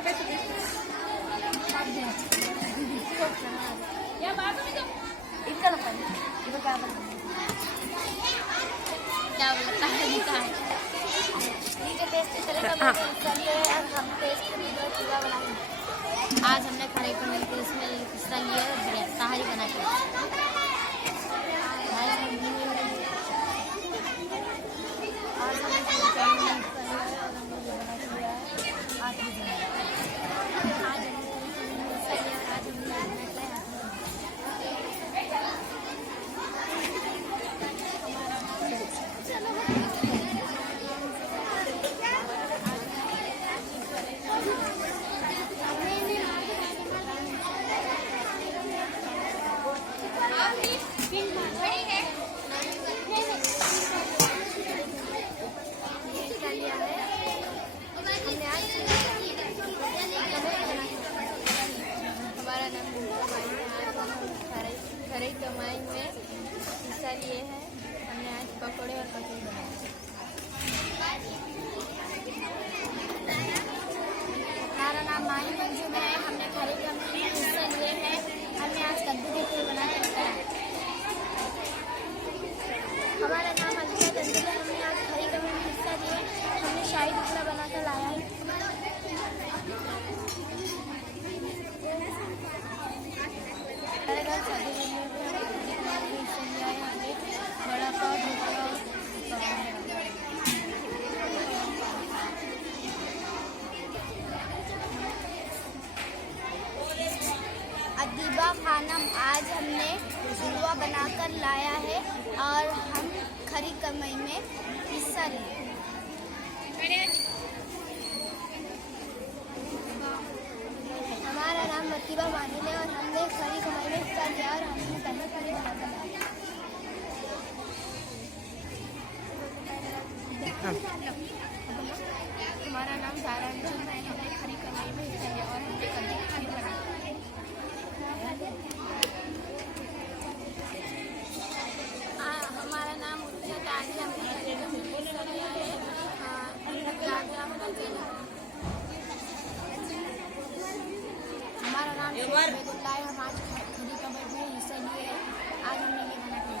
आज हमने खड़े पनीर के इसमें हिस्सा लिया है, ताहरी बना के। खरी कमाई में हिस्सा लिए हैं। हमने आज पकौड़े और कचौड़ी बनाई। हमारा नाम माही मंजूम है। हमने खरी कमाई में हिस्सा लिए हैं। हमने आज कद्दू के फूल बनाए हैं। हमारा नाम अलीशा दंदल है। हमने आज खरी कमाई में हिस्सा लिए। हमने शाही टुकड़ा बनाकर लाया है। बड़ा पाव अदीबा खानम आज हमने हलवा बनाकर लाया है और हम खरी कमाई में हिस्सा लिए। हमारा नाम मतीबा मानिल है और हमने खरी कमाई में हिस्सा लिया और हमने कद्दू खरी बनाकर लाया। हमारा नाम सारा अंजुम है। हमने खरी कमाई में हिस्सा लिया और हमने कद्दू खरी बनाया। हमारा नाम उज्जत आज हमने खरी कमाई में हिस्सा लिया है। हमारा नाम बेगुल्ला है। हम आज खरी कमाई में हिस्सा लिए हैं। आज हमने ये बना के।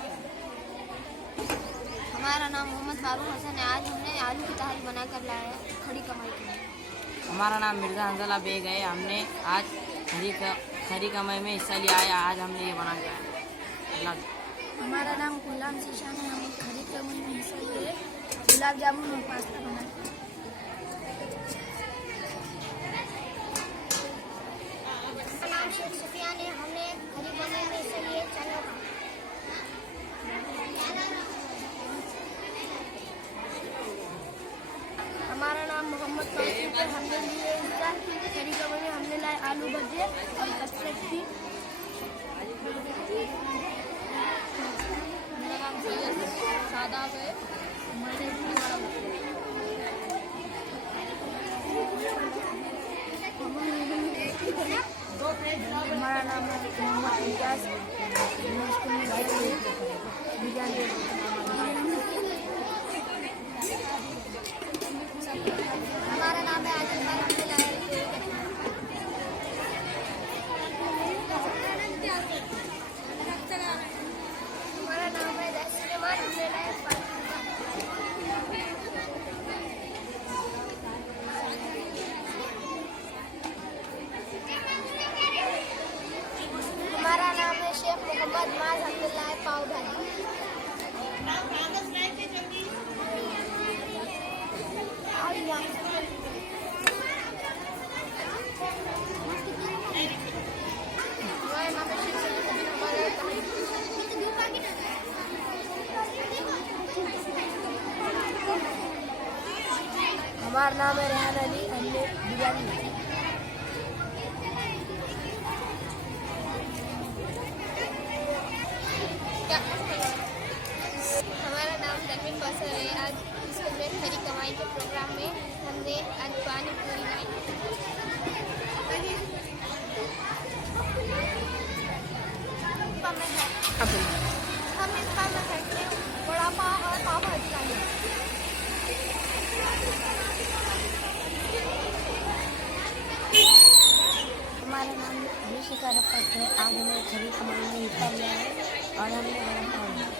हमारा नाम मोहम्मद फारूक हसन है। आज हमने आलू की ताहरी बनाकर लाया है खड़ी कमाई के लिए। हमारा नाम मिर्ज़ा हंजला बेग है। हमने आज खरी कमाई में हिस्सा लिया है। आज हमने ये बना के लाया। हमारा नाम गुलाम शीशान है। हम खरी कमाई में हिस्सा लिए गुलाब जामुन और पास्ता बनाए। हमारा नाम शेख सुफियान है। हमने खरी कमाई में हिस्सा लिए चना। हमारा नाम मोहम्मद तौसीफ है। हमने लिए हिस्सा खरी कमाई में। हमने लाए आलू भजे और कटलेट भी। मेरा नाम शादाब है। हमारा नाम मोहम्मद इजाज। हमारा नाम है आदिल। हमारा नाम है सुलेमान। हमने लाया हमारा नाम है शेख मोहम्मद माज। हमने लाया पाव भाजी। हमारा नाम है रेहान अली। हमने बिरयानी। हमारा नाम तनवीन बसर है। आज स्कूल में खरी कमाई के प्रोग्राम में हमने आज पानी पूरी लाई। हम इस काम में करते बड़ा पाव और पाव भाजी लाई। ऋषि का रफत है। आज हमने खरी कमाई में हिस्सा लिया है और हमने बड़ा काम किया।